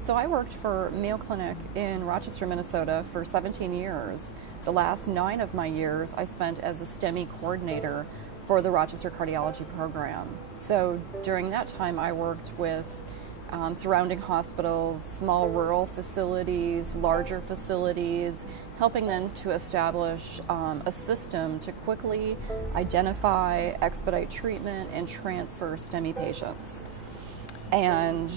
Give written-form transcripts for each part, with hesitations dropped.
So I worked for Mayo Clinic in Rochester, Minnesota for 17 years. The last 9 of my years I spent as a STEMI coordinator for the Rochester Cardiology program. So during that time I worked with surrounding hospitals, small rural facilities, larger facilities, helping them to establish a system to quickly identify, expedite treatment, and transfer STEMI patients. And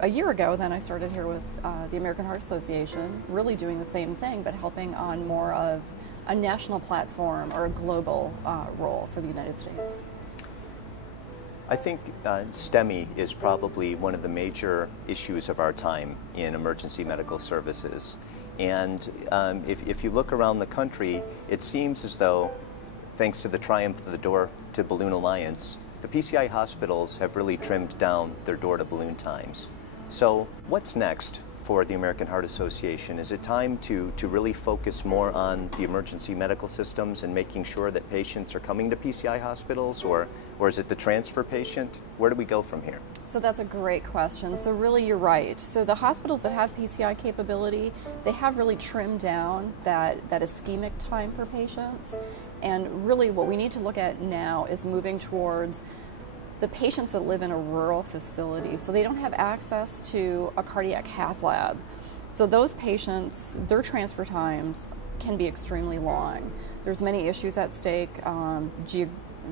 a year ago, then I started here with the American Heart Association, really doing the same thing, but helping on more of a national platform or a global role for the United States. I think STEMI is probably one of the major issues of our time in emergency medical services. And if you look around the country, it seems as though, thanks to the triumph of the Door to Balloon Alliance, the PCI hospitals have really trimmed down their door to balloon times. So what's next for the American Heart Association? Is it time to really focus more on the emergency medical systems and making sure that patients are coming to PCI hospitals, or is it the transfer patient? Where do we go from here? So that's a great question. So really you're right. So the hospitals that have PCI capability, they have really trimmed down that ischemic time for patients. And really what we need to look at now is moving towards the patients that live in a rural facility, so they don't have access to a cardiac cath lab. So those patients, their transfer times can be extremely long. There's many issues at stake,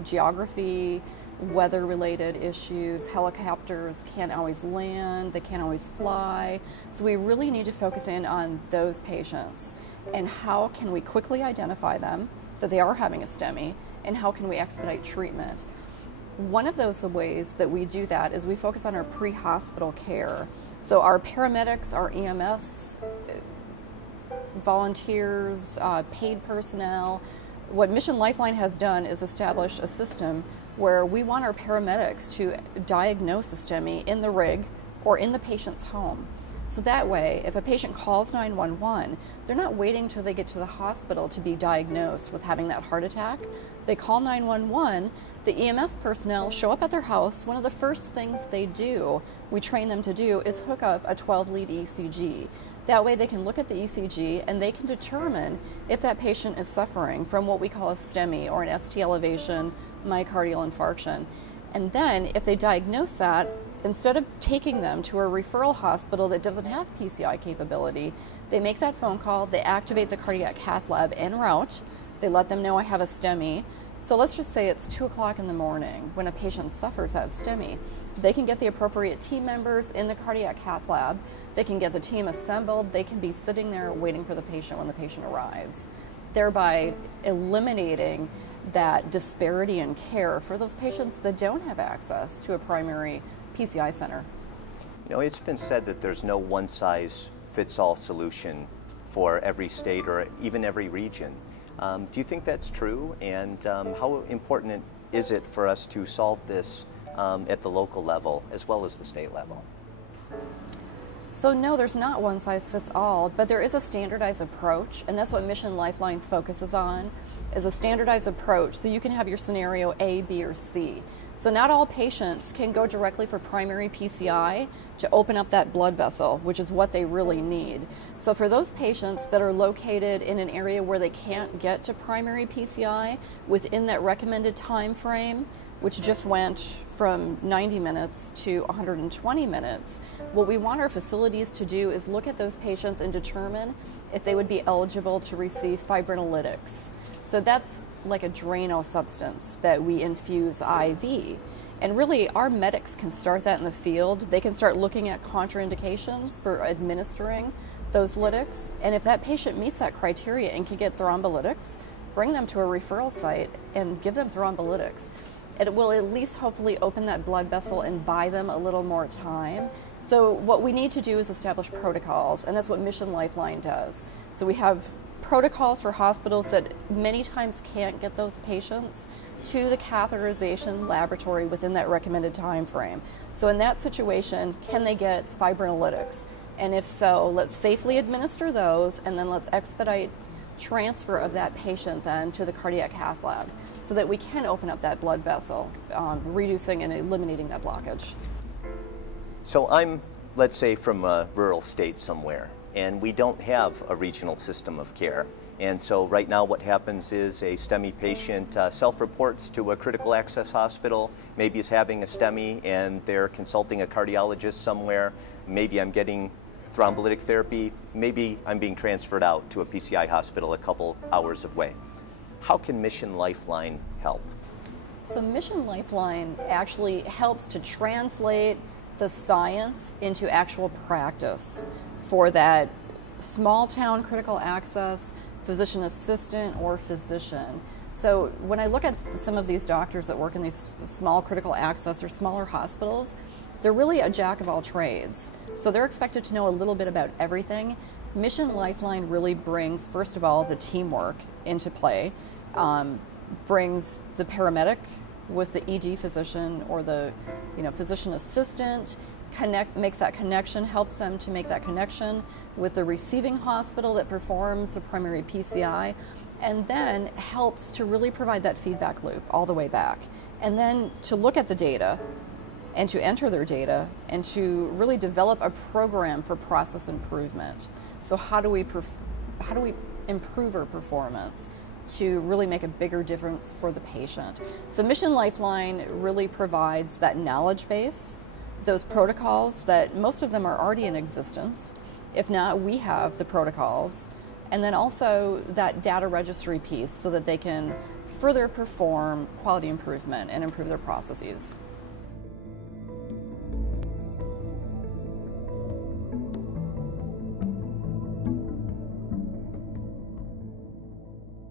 geography, weather-related issues. Helicopters can't always land, they can't always fly. So we really need to focus in on those patients and how can we quickly identify them, that they are having a STEMI, and how can we expedite treatment. One of those ways that we do that is we focus on our pre-hospital care. So our paramedics, our EMS volunteers, paid personnel. What Mission Lifeline has done is establish a system where we want our paramedics to diagnose a STEMI in the rig or in the patient's home. So that way, if a patient calls 911, they're not waiting till they get to the hospital to be diagnosed with having that heart attack. They call 911, the EMS personnel show up at their house. One of the first things they do, we train them to do, is hook up a 12-lead ECG. That way they can look at the ECG and they can determine if that patient is suffering from what we call a STEMI, or an ST elevation myocardial infarction. And then if they diagnose that, instead of taking them to a referral hospital that doesn't have PCI capability, they make that phone call, they activate the cardiac cath lab en route, they let them know I have a STEMI. So let's just say it's 2 o'clock in the morning when a patient suffers that STEMI. They can get the appropriate team members in the cardiac cath lab, they can get the team assembled, they can be sitting there waiting for the patient when the patient arrives, thereby eliminating that disparity in care for those patients that don't have access to a primary PCI center. You know, it's been said that there's no one-size-fits-all solution for every state or even every region. Do you think that's true? And how important is it for us to solve this at the local level as well as the state level? So no, there's not one size fits all, but there is a standardized approach, and that's what Mission Lifeline focuses on, is a standardized approach. So you can have your scenario A, B, or C. So not all patients can go directly for primary PCI to open up that blood vessel, which is what they really need. So for those patients that are located in an area where they can't get to primary PCI within that recommended time frame, which just went from 90 minutes to 120 minutes, what we want our facilities to do is look at those patients and determine if they would be eligible to receive fibrinolytics. So that's like a Drano substance that we infuse IV. And really, our medics can start that in the field. They can start looking at contraindications for administering those lytics. And if that patient meets that criteria and can get thrombolytics, bring them to a referral site and give them thrombolytics. It will at least hopefully open that blood vessel and buy them a little more time. So what we need to do is establish protocols, and that's what Mission Lifeline does. So we have protocols for hospitals that many times can't get those patients to the catheterization laboratory within that recommended time frame. So in that situation, can they get fibrinolytics? And if so, let's safely administer those, and then let's expedite transfer of that patient then to the cardiac cath lab so that we can open up that blood vessel, reducing and eliminating that blockage. So I'm let's say from a rural state somewhere, and we don't have a regional system of care. And so right now what happens is a STEMI patient self-reports to a critical access hospital, maybe is having a STEMI and they're consulting a cardiologist somewhere. Maybe I'm getting thrombolytic therapy, maybe I'm being transferred out to a PCI hospital a couple hours away. How can Mission Lifeline help? So Mission Lifeline actually helps to translate the science into actual practice for that small town critical access physician assistant or physician. So when I look at some of these doctors that work in these small critical access or smaller hospitals, they're really a jack of all trades. So they're expected to know a little bit about everything. Mission Lifeline really brings, first of all, the teamwork into play, brings the paramedic with the ED physician or the physician assistant, makes that connection, helps them to make that connection with the receiving hospital that performs the primary PCI, and then helps to really provide that feedback loop all the way back. And then to look at the data and to enter their data and to really develop a program for process improvement. So how do we improve our performance to really make a bigger difference for the patient? So Mission Lifeline really provides that knowledge base, those protocols that most of them are already in existence. If not, we have the protocols. And then also that data registry piece so that they can further perform quality improvement and improve their processes.